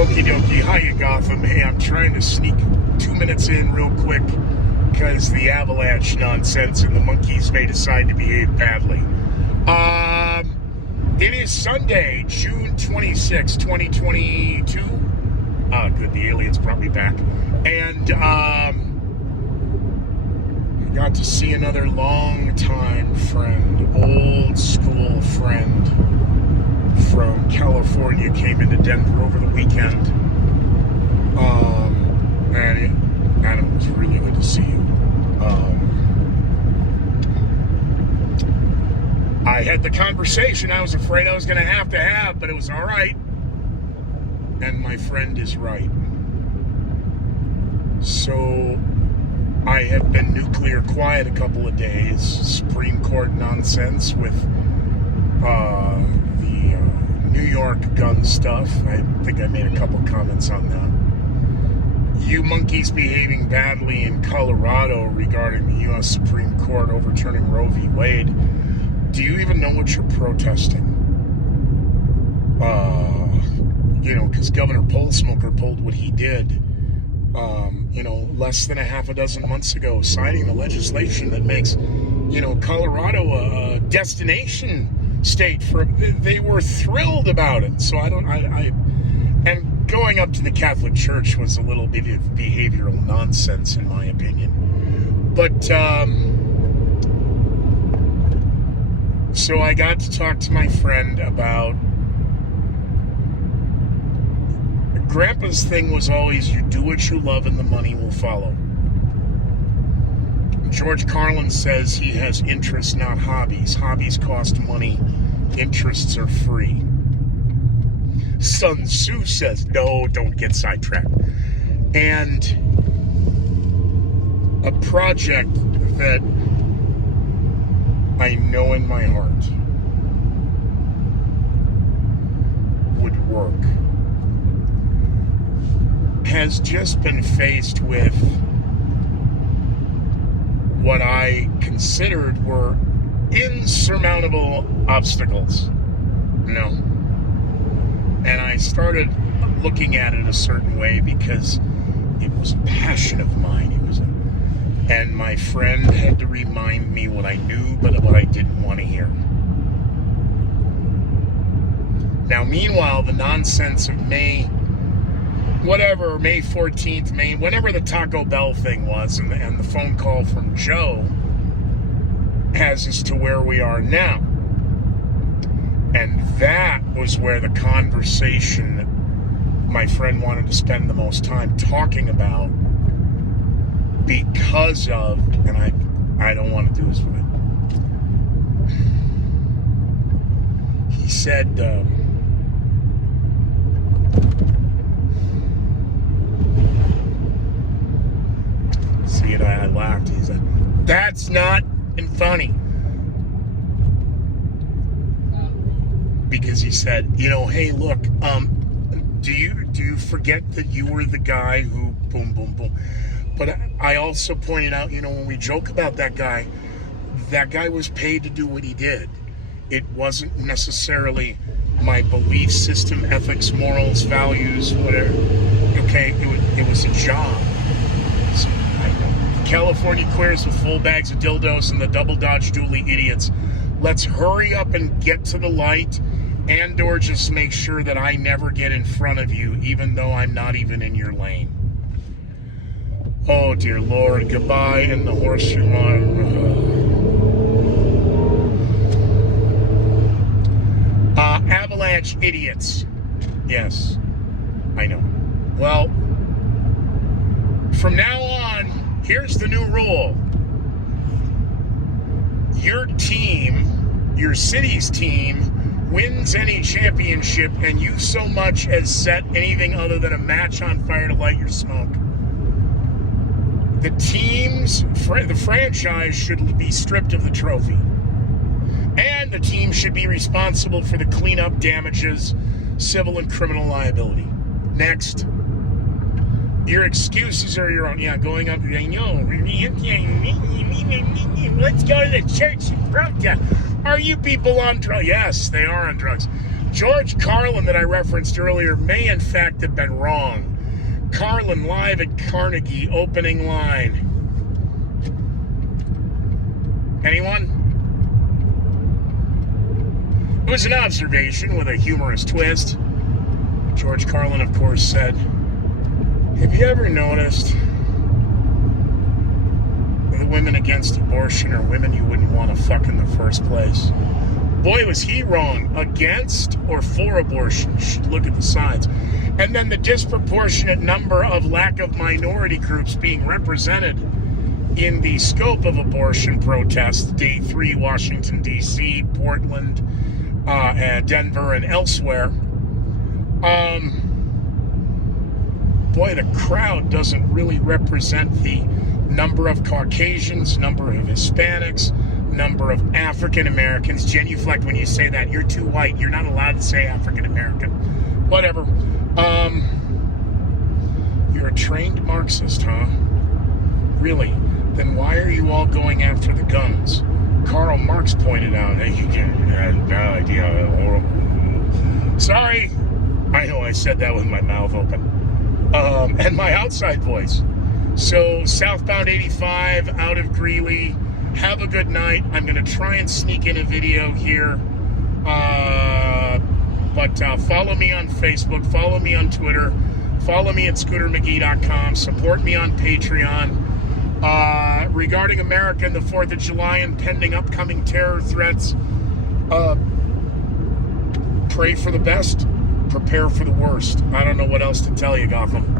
Okie dokie, hiya Gotham. Hey, I'm trying to sneak 2 minutes in real quick because the avalanche nonsense and the monkeys may decide to behave badly. It is Sunday, June 26, 2022. Good, the aliens brought me back. And I got to see another long-time friend, old school friend from California, came into Denver over the weekend. And Adam, it was really good to see you. I had the conversation I was afraid I was going to have, but it was all right. And my friend is right. So I have been nuclear quiet a couple of days. Supreme Court nonsense with the New York gun stuff. I think I made a couple comments on that. You monkeys behaving badly in Colorado regarding the U.S. Supreme Court overturning Roe v. Wade. Do you even know what you're protesting? Because Governor Polesmoker pulled what he did, less than a half a dozen months ago, signing the legislation that makes, Colorado a destination state for. They were thrilled about it. So and going up to the Catholic Church was a little bit of behavioral nonsense, in my opinion. But so I got to talk to my friend about. Grandpa's thing was always, you do what you love and the money will follow. George Carlin says he has interests, not hobbies. Hobbies cost money. Interests are free. Sun Tzu says, no, don't get sidetracked. And a project that I know in my heart would work has just been faced with what I considered were insurmountable obstacles. And I started looking at it a certain way because it was a passion of mine. And my friend had to remind me what I knew, but what I didn't want to hear. Now, meanwhile, the nonsense of May 14th, whenever the Taco Bell thing was, and the phone call from Joe has us to where we are now. And that was where the conversation my friend wanted to spend the most time talking about because of, and I don't want to do this with it. He said, see it, I laughed. He said, that's not funny. Because he said, hey, look, do you forget that you were the guy who boom, boom, boom? But I also pointed out, when we joke about that guy was paid to do what he did. It wasn't necessarily my belief system, ethics, morals, values, whatever. Okay, it was a job. So, I know. California queers with full bags of dildos and the double dodge dually idiots. Let's hurry up and get to the light, and or just make sure that I never get in front of you, even though I'm not even in your lane. Oh, dear Lord, goodbye in the horseshoe avalanche idiots. Yes, I know. Well, from now on, here's the new rule. Your team, your city's team, wins any championship, and you so much as set anything other than a match on fire to light your smoke. The the franchise should be stripped of the trophy. And the team should be responsible for the cleanup, damages, civil and criminal liability. Next. Your excuses are your own. Yeah, going up, let's go to the church and protest. Are you people on drugs? Yes, they are on drugs. George Carlin that I referenced earlier may in fact have been wrong. Carlin live at Carnegie, opening line. Anyone? It was an observation with a humorous twist. George Carlin, of course, said, have you ever noticed the women against abortion are women you wouldn't want to fuck in the first place? Boy, was he wrong. Against or for abortion? You should look at the sides. And then the disproportionate number of lack of minority groups being represented in the scope of abortion protests, Day 3, Washington, D.C., Portland, Denver, and elsewhere. Boy, the crowd doesn't really represent the number of Caucasians, number of Hispanics, number of African Americans. Genuflect when you say that. You're too white. You're not allowed to say African American. Whatever. You're a trained Marxist, huh? Really? Then why are you all going after the guns? Karl Marx pointed out, hey, you had no idea. Sorry. I know I said that with my mouth open. And my outside voice. So, southbound 85 out of Greeley. Have a good night. I'm going to try and sneak in a video here. But follow me on Facebook. Follow me on Twitter. Follow me at scootermcgee.com. Support me on Patreon. Regarding America and the 4th of July and pending upcoming terror threats, pray for the best. Prepare for the worst. I don't know what else to tell you, Gotham.